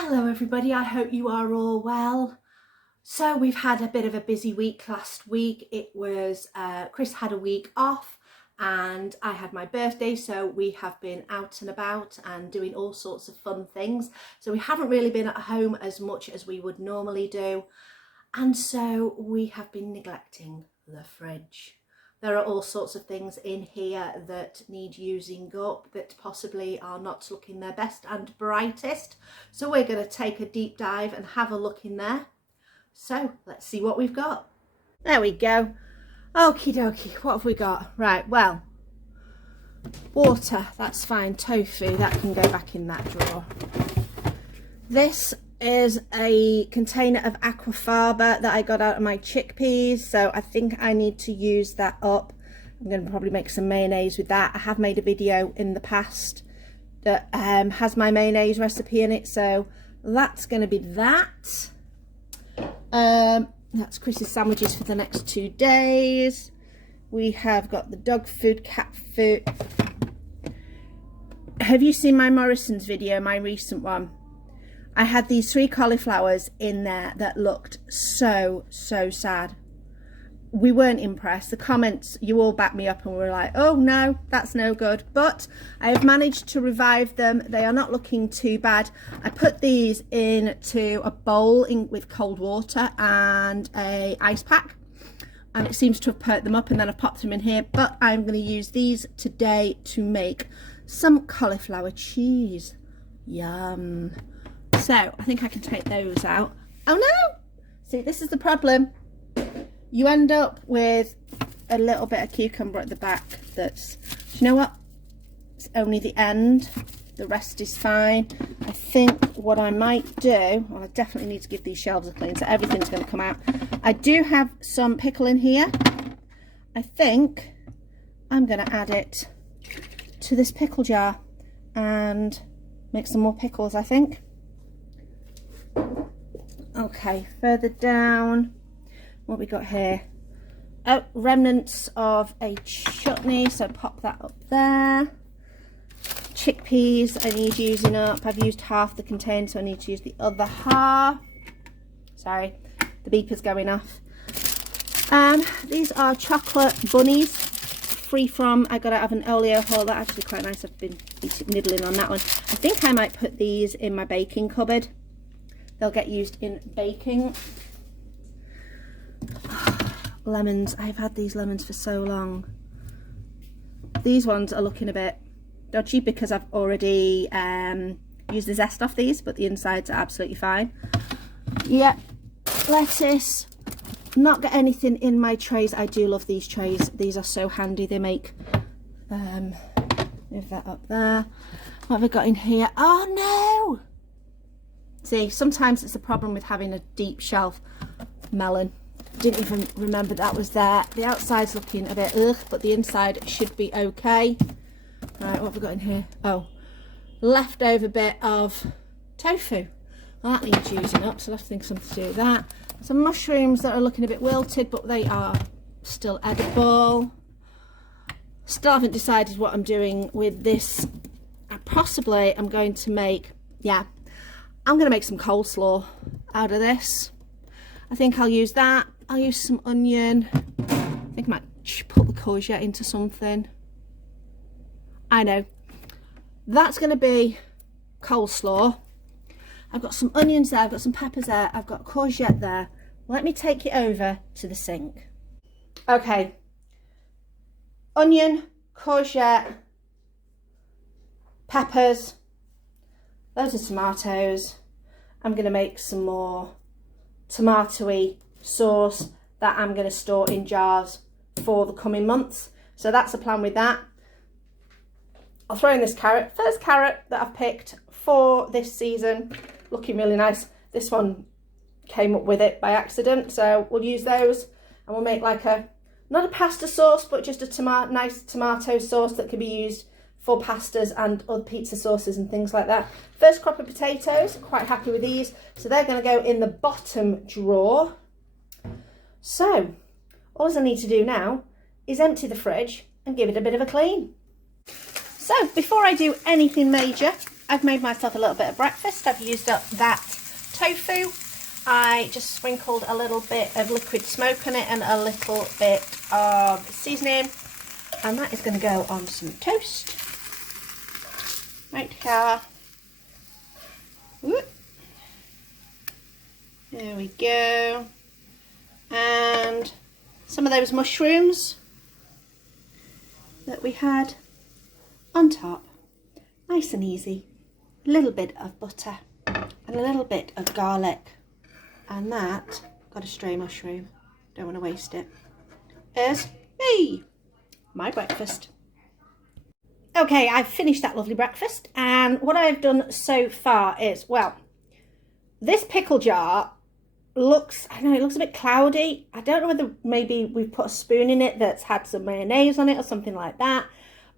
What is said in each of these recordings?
Hello everybody, I hope you are all well. So we've had a bit of a busy week last week. It was, Chris had a week off and I had my birthday, so we have been out and about and doing all sorts of fun things. So we haven't really been at home as much as we would normally do. And so we have been neglecting the fridge. There are all sorts of things in here that need using up, that possibly are not looking their best and brightest. So we're going to take a deep dive and have a look in there. So let's see what we've got. There we go. Okie dokie, what have we got? Right, well, water, that's fine. Tofu, that can go back in that drawer. This is a container of aquafaba that I got out of my chickpeas, so I think I need to use that up. I'm going to probably make some mayonnaise with that. I have made a video in the past that has my mayonnaise recipe in it, so that's going to be that. That's Chris's sandwiches for the next 2 days. We have got the dog food, cat food. Have you seen my Morrison's video, my recent one? I had these 3 cauliflowers in there that looked so sad. We weren't impressed. The comments, you all backed me up and were like, oh no, that's no good. But I have managed to revive them. They are not looking too bad. I put these into a bowl with cold water and a ice pack, and it seems to have perked them up, and then I popped them in here. But I'm going to use these today to make some cauliflower cheese. Yum. So I think I can take those out. Oh no! See, this is the problem. You end up with a little bit of cucumber at the back that's, you know what? It's only the end. The rest is fine. I think what I might do, well, I definitely need to give these shelves a clean, so everything's going to come out. I do have some pickle in here. I think I'm going to add it to this pickle jar and make some more pickles, I think. Okay, further down, what we got here? Oh, remnants of a chutney, so pop that up there. Chickpeas I need using up. I've used half the container, so I need to use the other half. Sorry, the beeper's going off. These are chocolate bunnies, free from, I got out of an oleo haul. They're actually quite nice. I've been nibbling on that one. I think I might put these in my baking cupboard. They'll get used in baking. Lemons. I've had these lemons for so long. These ones are looking a bit dodgy because I've already used the zest off these, but the insides are absolutely fine. Yeah, lettuce. Not got anything in my trays. I do love these trays. These are so handy. They make, move that up there. What have I got in here? Oh no! See, sometimes it's a problem with having a deep shelf. Melon. Didn't even remember that was there. The outside's looking a bit ugh, but the inside should be okay. Right, what have we got in here? Oh, leftover bit of tofu. Well, that needs using up, so I'll have to think of something to do with that. Some mushrooms that are looking a bit wilted, but they are still edible. Still haven't decided what I'm doing with this. Possibly I'm going to make, I'm going to make some coleslaw out of this. I think I'll use that. I'll use some onion. I think I might put the courgette into something. I know. That's going to be coleslaw. I've got some onions there. I've got some peppers there. I've got courgette there. Let me take it over to the sink. Okay. Onion, courgette, peppers. Those are tomatoes. I'm going to make some more tomatoey sauce that I'm going to store in jars for the coming months. So that's the plan with that. I'll throw in this carrot. First carrot that I've picked for this season. Looking really nice. This one came up with it by accident. So we'll use those and we'll make like not a pasta sauce, but just a nice tomato sauce that can be used for pastas and other pizza sauces and things like that. First crop of potatoes, quite happy with these. So they're going to go in the bottom drawer. So all I need to do now is empty the fridge and give it a bit of a clean. So before I do anything major, I've made myself a little bit of breakfast. I've used up that tofu. I just sprinkled a little bit of liquid smoke on it and a little bit of seasoning, and that is going to go on some toast. Right here. Whoop. There we go. And some of those mushrooms that we had on top. Nice and easy. A little bit of butter and a little bit of garlic. And that, got a stray mushroom, don't want to waste it, is me, my breakfast. Okay, I've finished that lovely breakfast, and what I've done so far is, well, this pickle jar looks, I know it looks a bit cloudy. I don't know whether maybe we've put a spoon in it that's had some mayonnaise on it or something like that,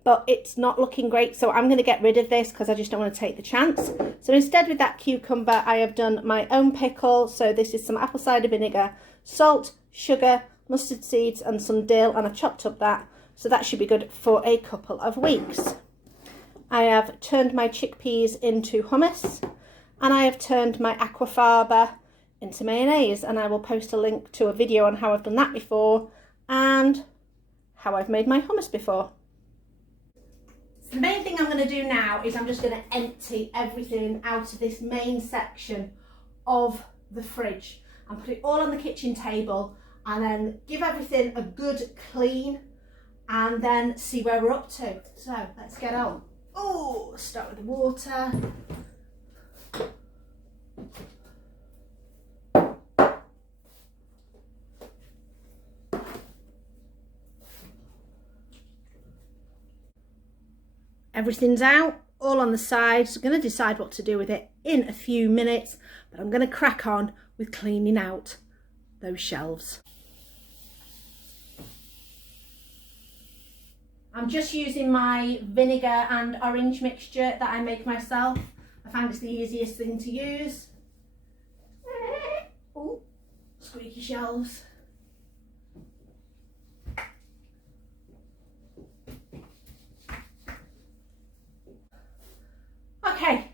but it's not looking great, so I'm going to get rid of this because I just don't want to take the chance. So instead, with that cucumber, I have done my own pickle. So this is some apple cider vinegar, salt, sugar, mustard seeds and some dill, and I've chopped up that, so that should be good for a couple of weeks. I have turned my chickpeas into hummus, and I have turned my aquafaba into mayonnaise, and I will post a link to a video on how I've done that before and how I've made my hummus before. So the main thing I'm going to do now is I'm just going to empty everything out of this main section of the fridge and put it all on the kitchen table, and then give everything a good clean and then see where we're up to. So let's get on. Oh, start with the water. Everything's out, all on the sides. I'm going to decide what to do with it in a few minutes, but I'm going to crack on with cleaning out those shelves. I'm just using my vinegar and orange mixture that I make myself. I find it's the easiest thing to use. Oh, squeaky shelves. Okay,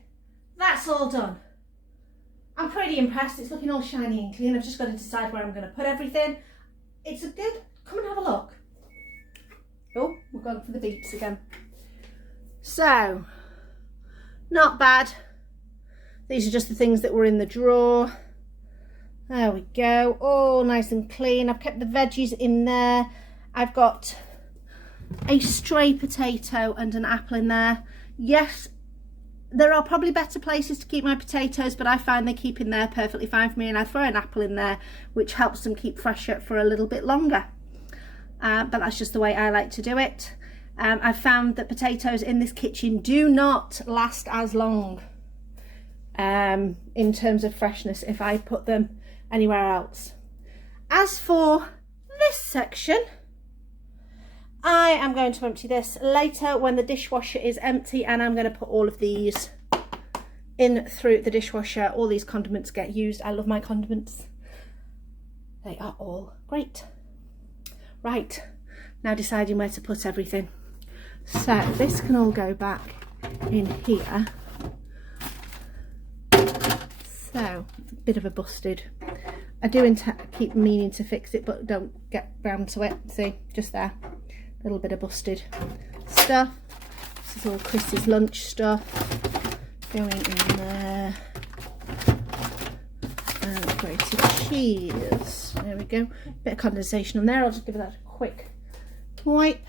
that's all done. I'm pretty impressed. It's looking all shiny and clean. I've just got to decide where I'm going to put everything. It's a good, come and have a look. Oh, we're going for the beeps again. So, not bad. These are just the things that were in the drawer. There we go, all nice and clean. I've kept the veggies in there. I've got a stray potato and an apple in there. Yes, there are probably better places to keep my potatoes, but I find they keep in there perfectly fine for me, and I throw an apple in there, which helps them keep fresher for a little bit longer. But that's just the way I like to do it. I've found that potatoes in this kitchen do not last as long in terms of freshness if I put them anywhere else. As for this section, I am going to empty this later when the dishwasher is empty, and I'm going to put all of these in through the dishwasher. All these condiments get used. I love my condiments. They are all great. Right, now deciding where to put everything. So this can all go back in here. So, a bit of a busted. I do keep meaning to fix it, but don't get round to it. See, just there. A little bit of busted stuff. This is all Chris's lunch stuff. Going in there. And grated cheese. There we go. Bit of condensation on there. I'll just give that a quick wipe.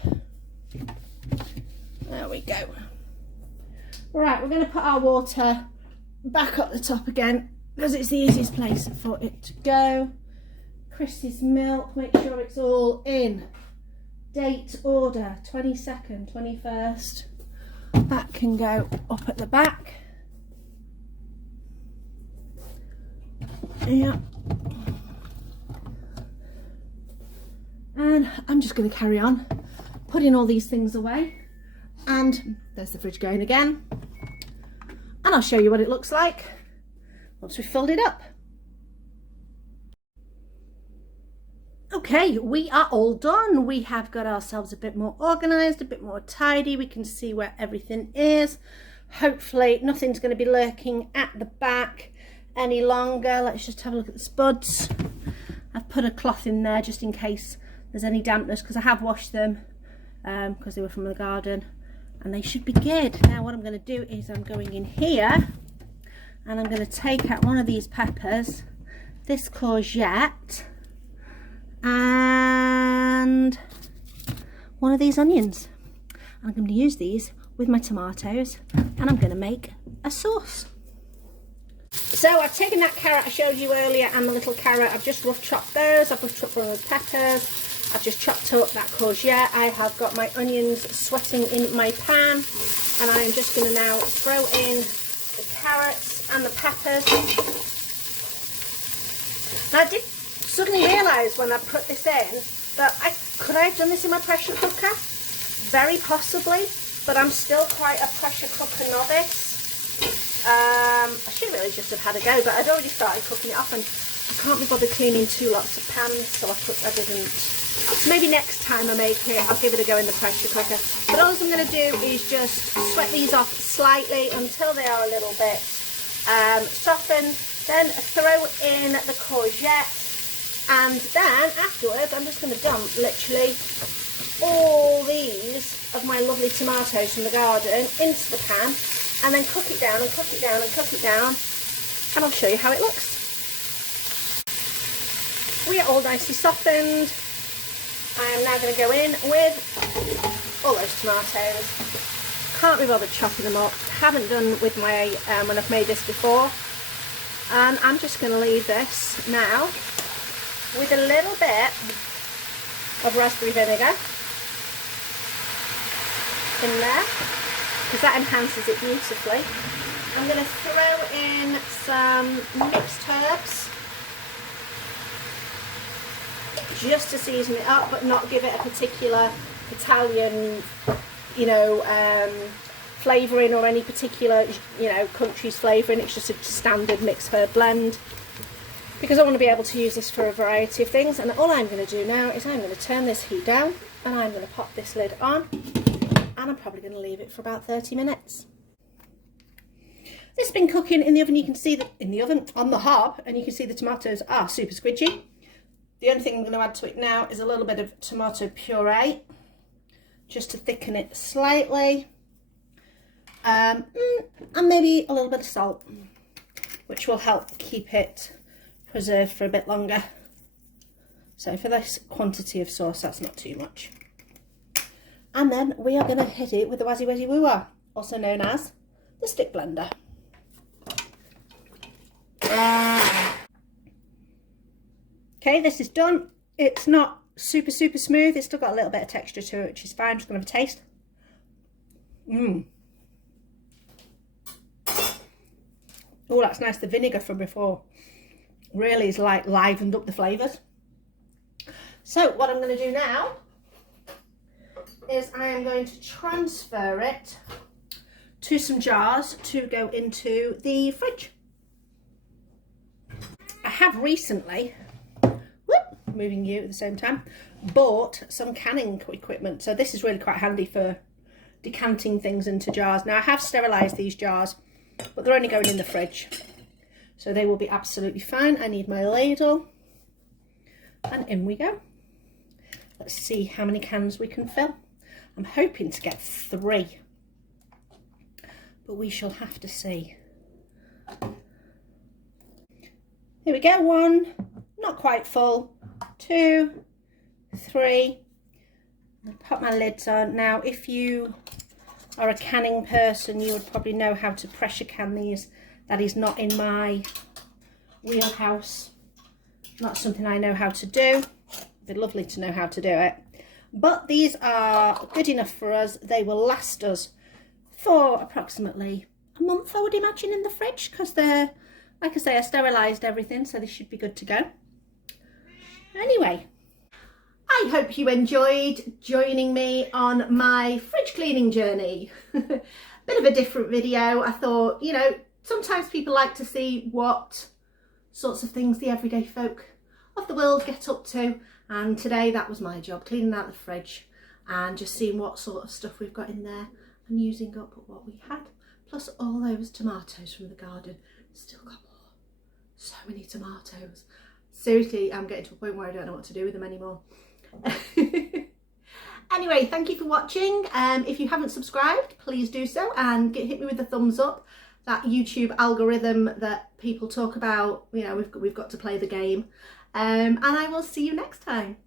There we go. Right, we're going to put our water back up the top again because it's the easiest place for it to go. Chris's milk, make sure it's all in date order, 22nd, 21st. That can go up at the back. Yeah. And I'm just going to carry on putting all these things away. And there's the fridge going again. And I'll show you what it looks like once we've filled it up. Okay, we are all done. We have got ourselves a bit more organised, a bit more tidy. We can see where everything is. Hopefully nothing's going to be lurking at the back any longer. Let's just have a look at the spuds. I've put a cloth in there just in case there's any dampness, because I have washed them because they were from the garden, and they should be good. Now what I'm going to do is I'm going in here and I'm going to take out one of these peppers, this courgette, and one of these onions. I'm going to use these with my tomatoes and I'm going to make a sauce. So I've taken that carrot I showed you earlier and the little carrot, I've just rough chopped those, I've rough chopped one of the peppers, I've just chopped up that courgette, I have got my onions sweating in my pan, and I'm just going to now throw in the carrots and the peppers. Now I did suddenly realise when I put this in that could I have done this in my pressure cooker? Very possibly, but I'm still quite a pressure cooker novice. I should really just have had a go, but I'd already started cooking it off and I can't be bothered cleaning 2 lots of pans, so I didn't. So maybe next time I make it, I'll give it a go in the pressure cooker. But all I'm going to do is just sweat these off slightly until they are a little bit softened. Then throw in the courgette, and then afterwards I'm just going to dump literally all these of my lovely tomatoes from the garden into the pan, and then cook it down and cook it down and cook it down, and I'll show you how it looks. We are all nicely softened. I am now going to go in with all those tomatoes. Can't be bothered chopping them up. Haven't done with my when I've made this before. And I'm just going to leave this now with a little bit of raspberry vinegar in there, because that enhances it beautifully. I'm going to throw in some mixed herbs just to season it up, but not give it a particular Italian, flavouring, or any particular, country's flavouring. It's just a standard mixed herb blend, because I want to be able to use this for a variety of things. And all I'm going to do now is I'm going to turn this heat down and I'm going to pop this lid on, and I'm probably going to leave it for about 30 minutes. This has been cooking in the oven. You can see that in the oven on the hob, and you can see the tomatoes are super squidgy. The only thing I'm going to add to it now is a little bit of tomato puree, just to thicken it slightly, and maybe a little bit of salt, which will help keep it preserved for a bit longer. So for this quantity of sauce, that's not too much. And then we are going to hit it with the Wazzy Wazzy Woo-Wah, also known as the stick blender. Okay, this is done. It's not super smooth. It's still got a little bit of texture to it, which is fine. I'm just going to have a taste. Oh, that's nice. The vinegar from before really is like livened up the flavours. So what I'm going to do now is I am going to transfer it to some jars to go into the fridge. I have recently, moving you at the same time, bought some canning equipment. So this is really quite handy for decanting things into jars. Now I have sterilised these jars, but they're only going in the fridge, so they will be absolutely fine. I need my ladle, and in we go. Let's see how many cans we can fill. I'm hoping to get 3, but we shall have to see. Here we go. 1, not quite full. 2, 3. I'll put my lids on. Now, if you are a canning person, you would probably know how to pressure can these. That is not in my wheelhouse. Not something I know how to do. It'd be lovely to know how to do it. But these are good enough for us. They will last us for approximately a month, I would imagine, in the fridge, because they're, like I say, I sterilised everything, so they should be good to go. Anyway, I hope you enjoyed joining me on my fridge cleaning journey. Bit of a different video. I thought, sometimes people like to see what sorts of things the everyday folk of the world get up to, and today that was my job, cleaning out the fridge and just seeing what sort of stuff we've got in there and using up what we had. plus all those tomatoes from the garden. Still got more. So many tomatoes. Seriously, I'm getting to a point where I don't know what to do with them anymore. Anyway, thank you for watching. If you haven't subscribed, please do so, and hit me with the thumbs up. That YouTube algorithm that people talk about, you know, we've got to play the game. And I will see you next time.